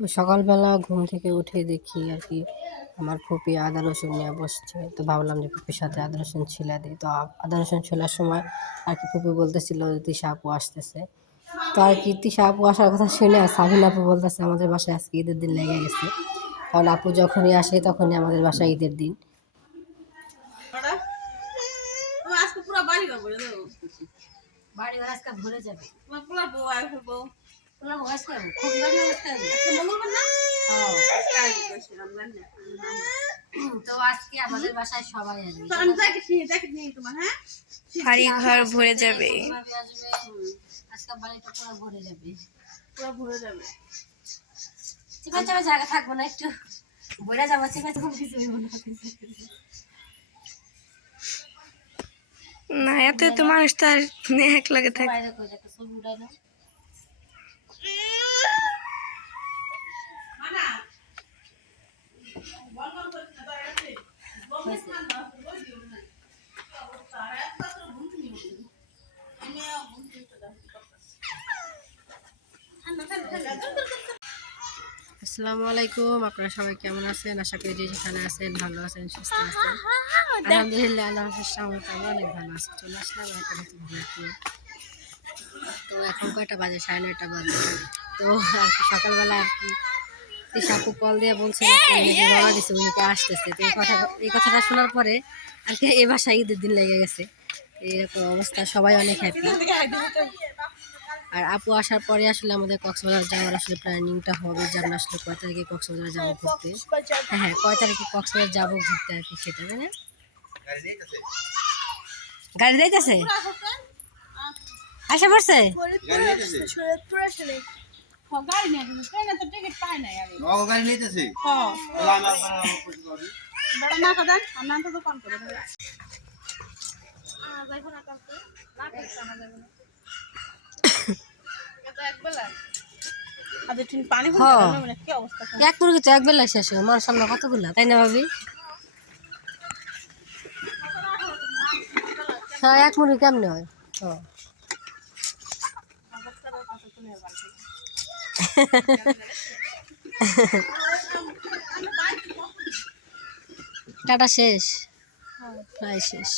তো সকালবেলা ঘুম থেকে উঠে দেখি আর কি আমার ফুপি আদা রসুন নিয়ে বসছে। তো ভাবলাম যে ফুপির সাথে আদা রসুন ছিলা দিই। তো আদা রসুন ছোলার সময় আর কি ফুপি বলতেছিল যে তিশা আপু আসতেছে। তো আর কি তিশা আপু আসার কথা শুনে আর সাবিন আপু বলতেছে আমাদের বাসায় আজকে ঈদের দিন লেগে গেছে। কারণ আপু যখনই আসে তখনই আমাদের বাসায় ঈদের দিন। ও আজকে পুরো বাড়ি ঘর ভরে দেবো। বাড়ি আজকে ভরে যাবে। তোমার পুরো বউ। তো আজকে আমাদের বাসায় সবাই তো ঘর ভরে যাবে। ভরে ভরে জায়গা থাকব না একটু বইরা যাব না এত এত মানুষ তো আর এক লাগে থাকে বাইরে কই একটা ছবি উঠাই না আসসালামু আলাইকুম আপনারা সবাই কেমন আছেন? আশা করি যে যেখানে আছেন ভালো আছেন সুস্থ আছেন। আলহামদুলিল্লাহ আল্লাহ সামনে আমরা অনেক ভালো আছি। চলে আসলাম। তো এখন কয়টা বাজে? সাড়ে নয়টা বাজে। তো আর কি সকালবেলা আর কি তিশাপু কল দিয়ে বলছিল রওনা দিছে উনিকে আসতেছে। তো এই কথা এই কথাটা শোনার পরে আর কি এ বাসায় ঈদের দিন লেগে গেছে। এরকম অবস্থা সবাই অনেক হ্যাপি আর আপু আসার পরে আসলে আমাদের কক্সবাজার যাওয়ার আসলে প্ল্যানিংটা হবে যে আমরা আসলে কয় তারিখে কক্সবাজার যাব ঘুরতে। হ্যাঁ হ্যাঁ কয় তারিখে কক্সবাজার যাব ঘুরতে আর কি সেটা তাই না? গাড়ি যাইতেছে। আসা পড়ছে গাড়ি নিয়ে গেছে ট্রেনে তো টিকিট পাই নাই আমি গাড়ি নিতেছি? হ্যাঁ। না কথা আমরা তো দোকান করে তুমি পানি হ্যাঁ। মানে কি অবস্থা? এক মুরগি তো এক শেষ হবে মানুষ সামনে কতগুলা তাই না ভাবি? হ্যাঁ। এক মুরগি কেমনে হয়? ও। টাটা শেষ? প্রায় শেষ।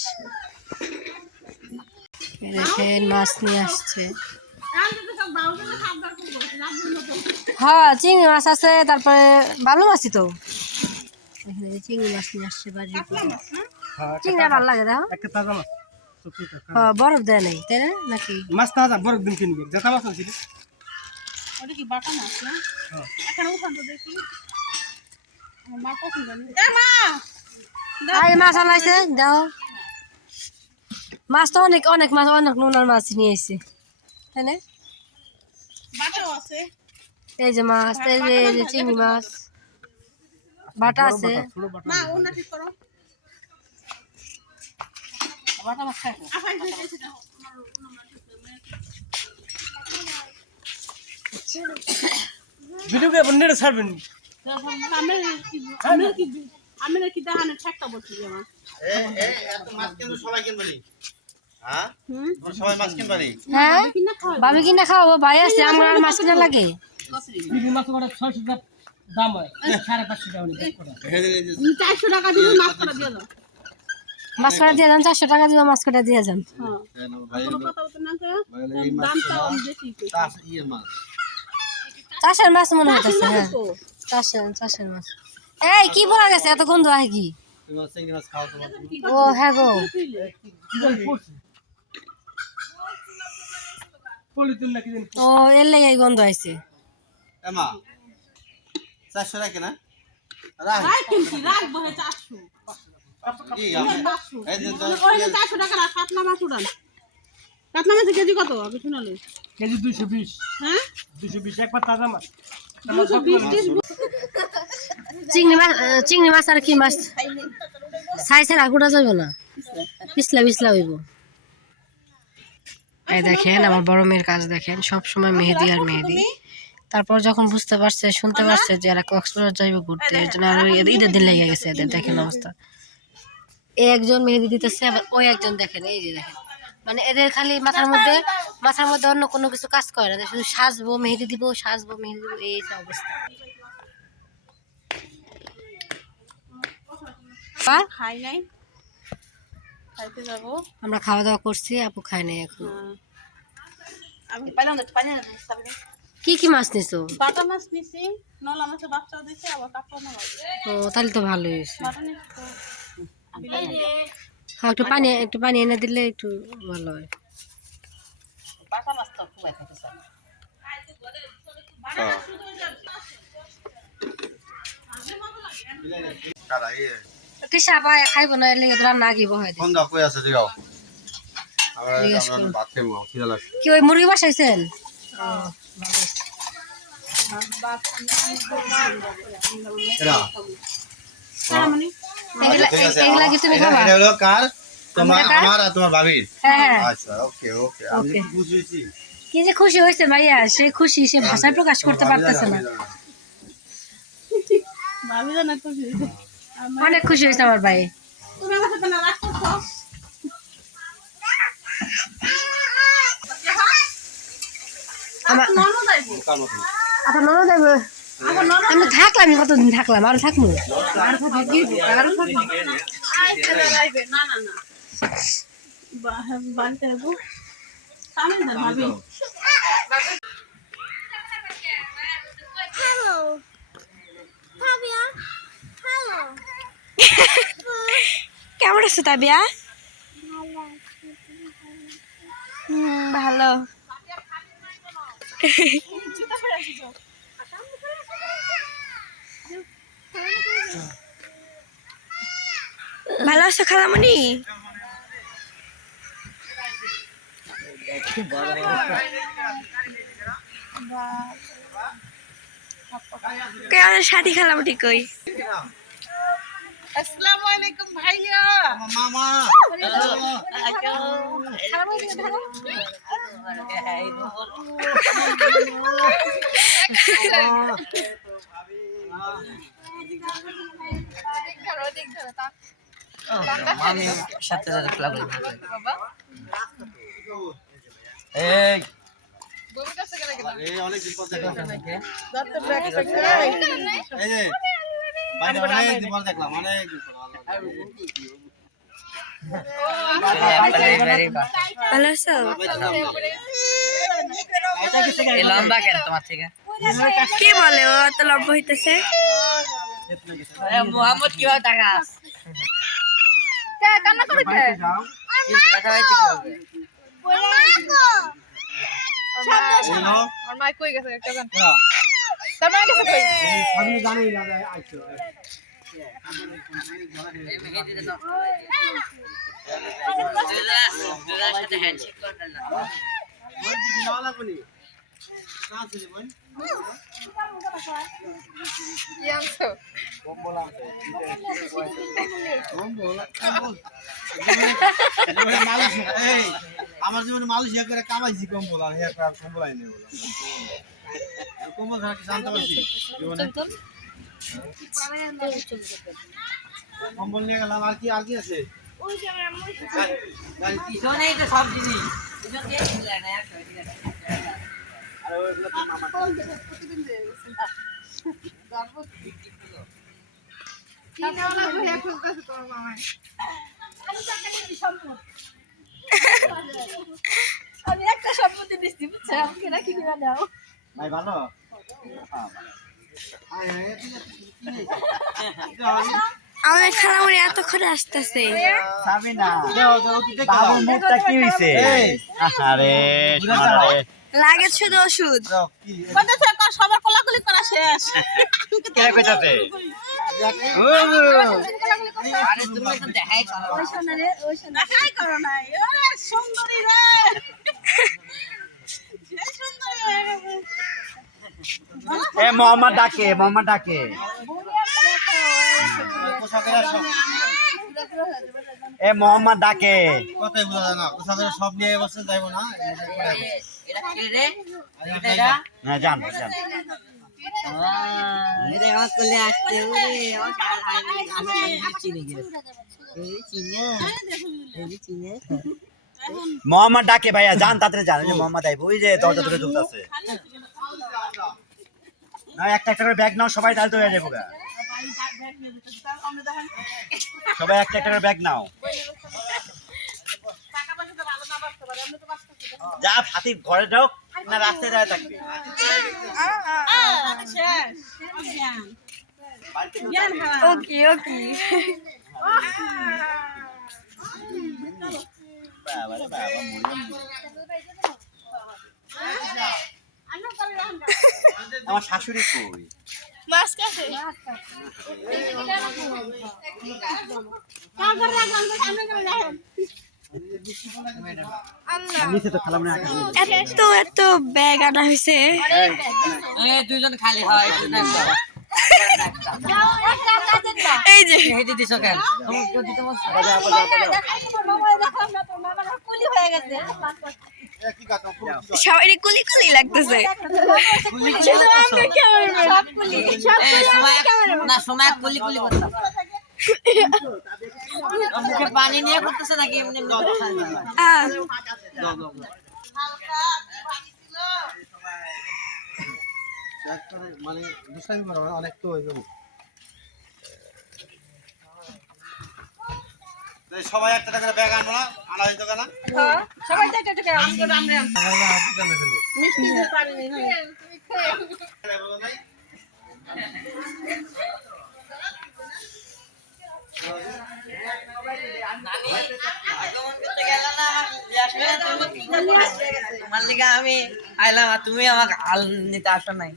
দেখেন মাছ নিয়ে আসছে। হ্যাঁ চিংড়ি মাছ আছে তারপরে ভালো মাছই তো। চিংড়ি মাছ নিয়ে আসছে বাড়ির উপরে। চিংড়ি ভালো লাগে সত্যিটা হ্যাঁ, বরফ দেয় নাই তাই না? নাকি? মাছ তাজা বড় দিন কিনবে। যেটা মাছ আছে। ওটা কি বাটা মাছ না? হ্যাঁ। এখন উঠান তো দেখি। মা পছন্দ এ মা! আর মাছ আনাইছে দাও। মাছ তো অনেক অনেক মাছ অনেক নোনার মাছ নিয়ে এসেছে তাই না? এই যে মাছ এই যে এই যে চিংড়ি মাছ। বাটা আছে। মা ওনা ঠিক করো। বাটা মাছ খাই ভিডিওকে বন্নের ছাড়বেন। আমি কি আমি কি আমি কি দেখানোর ঠাকটা বলছি যে আমার মাছ হ্যাঁ হ্যাঁ কটা হয় দিয়ে দাও মাছ কাটা দিয়ে যান চারশো টাকা দিব মাছ কাটা দিয়ে যান চাষের মাছ মনে হইতেছে হ্যাঁ। চাষের চাষের মাছ। এই কি বলা গেছে? এত গন্ধ আহে কি? ও হ্যাঁ গো। ও এর লেগে এই গন্ধ আইছে। এমা চারশো রাখে না? রাখব চারশো। টাকা কাতলা মাছের কেজি কত? আমি শুনালে কেজি দুইশো বিশ। হ্যাঁ? দুইশো বিশ একবার তাজা মাছ। দুশো চিংড়ি মাছ চিংড়ি মাছ আর কি মাছ? ছাই ছাড়া গুড়া যাইব না? পিছলা পিছলা হইব। এই দেখেন আমার বড় মেয়ের কাজ দেখেন। সব সময় মেহেদি আর মেহেদি। তারপর যখন বুঝতে পারছে শুনতে পারছে যে এরা কক্সবাজার যাইবে ঘুরতে এর জন্য আরও ঈদের দিন লেগে গেছে এদের। দেখেন অবস্থা। এই একজন মেহেদি দিতেছে আবার ওই একজন দেখেন এই যে দেখেন। মানে এদের খালি মাথার মধ্যে মাথার মধ্যে অন্য কোনো কিছু কাজ করে না। শুধু সাজবো মেহেদি দিব সাজবো মেহেদি দিব এই অবস্থা। খাই নাই। খাইতে যাব। আমরা খাওয়া দাওয়া করছি আপু খায় নাই এখন। আমি পাইলাম না পানি না কি কি মাছ নিছো? বাটা মাছ নিছি নলা মাছের বাচ্চাও দিছে আবার কাপড় না ও তাহলে তো ভালোই হয়েছে। হ্যাঁ একটু পানি একটু পানি এনে দিলে একটু ভালো হয়। চাই তৃষা খাইব না এর রান্না আগে বহাই দিই ফোন কই আছে দিগাও আমরা জিজ্ঞেস আমরা করুন। ভাত খাইবো খিদা লাগছে। কি ওই মুরগি বাসাইছেন? এগুলা কি তুমি খাবা এটা হলো কার তোমার আমার কার? আমার আর তোমার ভাবির হ্যাঁ হ্যাঁ আচ্ছা ওকে ওকে আমি খুশি হয়েছি কি যে খুশি হয়েছে ভাইয়া সে খুশি সে ভাষায় প্রকাশ করতে পারতেছে না অনেক খুশি হয়েছে আমার ভাই আমার সাথে না রাখছো আমার ননদ কার আচ্ছা ননদ যাবে আমি থাকলাম কতদিন থাকলাম? আর থাকব? কেমন আছো তাবিয়া? হুম, ভালো। ভালো আছো খালামণি? কে আমাদের সাথী খালামণি কই? আসসালামু আলাইকুম ভাইয়া। মামা। দিন পর দেখলাম এই দেখলাম অনেক ভালো আছো লম্বা কেন তোমার থেকে কে বলে ও? এত লম্বা হইতেছে। মোহাম্মদ কীভাবে টাকা কান্না করে কই গেছে? একটা গান এরা, তার গেছে কই? আমি জানি না যে আইছো সাথে হ্যান্ডশেক করে ফেললাম না? আমার জীবনে মালয়েশিয়া করে কামাইছি কম্বল আর হেয়ার কার কম্বল আইনে বলা কম্বল ছাড়া কি জানতে পারছি জীবনে কম্বল নিয়ে গেলাম আর কি আর কি আছে গাড়ি কি পিছনেই তো সব জিনিস আমি একটা সম্পত্তি। দিচ্ছি বুঝছ? আমাকে রাখি দিবা দাও। ভাই ভালো? হ্যাঁ। আমাদের এতক্ষণে আসতেছে। মুখটা কি হইছে? আরে আরে লাগে শুধু ওষুধ। সবার কোলাকুলি করা শেষ। কে কইতাছে আরে তুমি তো দেখাই করো। দেখাই করো নাই। ও সুন্দরী রে। যে সুন্দরী গেছে। এ মোহাম্মদ ডাকে মোহাম্মদ ডাকে। এ মোহাম্মদ ডাকে। কথাই বোঝা যায় সব নিয়ে বসে যাইবো না। চিনে মোহাম্মদ ডাকে ভাইয়া যান তাড়াতাড়ি যান। মোহাম্মদ আইব ওই যে দরজা ধরে ঢুকতেছে না একটা একটা করে ব্যাগ নাও সবাই তাহলে তো হয়ে যাব গা। সবাই একটা একটা করে ব্যাগ নাও। যা সাথী ঘরে যাও না রাস্তায় যায় থাকবে। ওকে ওকে। আমার শাশুড়ি কই? মাছ কাছে। খেলাম না এত এত ব্যাগ আনা হয়েছে খালি হয়। এই যে। সবাই কুলি কুলি লাগতেছে। না সময় কুলি কুলি করতাম। মুখে পানি নিয়ে করতেছে নাকি এমনি মানে দুষ্টামি করো অনেক তো হয়ে যাব সবাই একটা টাকা ব্যাগ আনব না আনা হয়তো কেনা? সবাই তো একটা টাকা আমি করে আমরা মিষ্টি দিতে পারি তোমার লিগা আমি আইলাম আর তুমি আমাকে হাল নিতে আসো নাই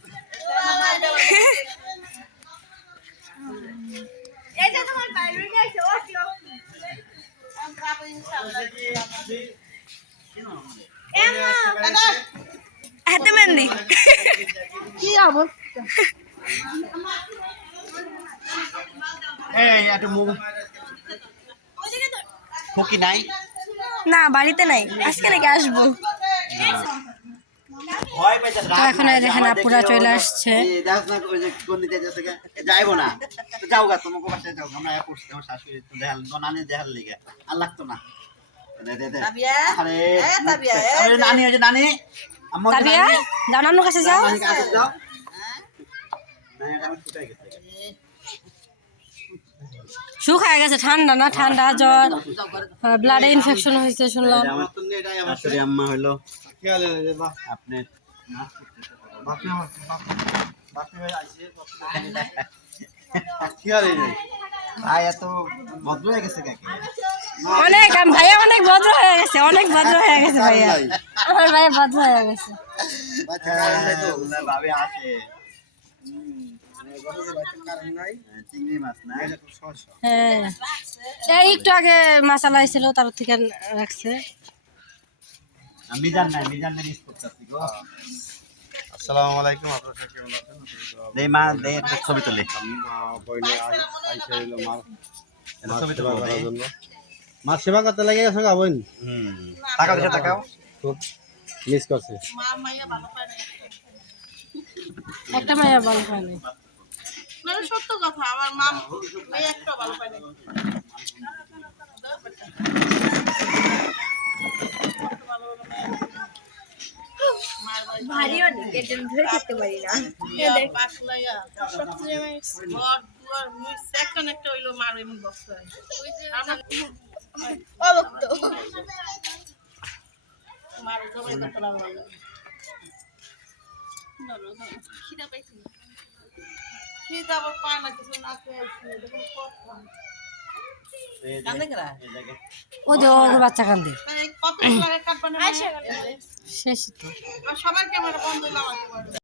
হাতে মেহেন্দি এই একটু মুখ ফুকি নাই? না বাড়িতে নাই। আজকে নাকি আসব। তো এখন দেখেন আপুরা চলে আসছে। যাইবো না। যাও গা তোমাকে বাসায় যাও আমরা করছি আমার শাশুড়ি তো দেখাল তো নানি দেখাল লিগা। আর লাগতো না। দে দে দে। তাবিয়া? আরে এ, তাবিয়া, এ, আরে নানি ওই যে নানি। আম্মা ওই যে নানি। জানানোর কাছে যাও। যাও নানি এটা আমি ফুটাই গেছে শুকায় গেছে ঠান্ডা না? ঠান্ডা জ্বর ব্লাডে ইনফেকশন হয়েছে শুনলাম। আম্মা হইল খেয়াল নেই যে বাপ আপনি বাপি আমার বাপ বাপি ভাই আইছে খেয়ালই নেই ভাই এত ভদ্র হয়ে গেছে কাকে অনেক ভাইয়া অনেক ভদ্র হয়ে গেছে অনেক ভদ্র হয়ে গেছে ভাইয়া। আমার ভাইয়া ভদ্র হয়ে গেছে। ভাবে আসে। চিংড়ি মাছ না হ্যাঁ। এই একটু আগে মাসালা ছিল তার থেকে রাখছে। মিজান নাই মিজান মিস করতেছি গো আসসালামু আলাইকুম আপনারা কেমন আছেন? দে মা দে একটা ছবি তুলে। বইনে আইসা হইল মার ছবি তুলে জন্য মার সেবা করতে লাগে গেছে হুম খুব মিস করছে। একটা মাইয়া ভালো হয় না না সত্য কথা আমার মা মেয়ে একটা ভালো পায় না ভারী অনেক এর জন্য ধরে থাকতে পারি না। ঘর দুয়ার মুই একটা হইল মার এমন বক্স অবক্ত। মার সবাই কত ভালো লাগে খিদে আবার পায় না কিছু? ও যে ওর বাচ্চা কান্দে মানে কত লাগে কাটবানে শেষ তো সবার ক্যামেরা বন্ধ লাগাতে আমার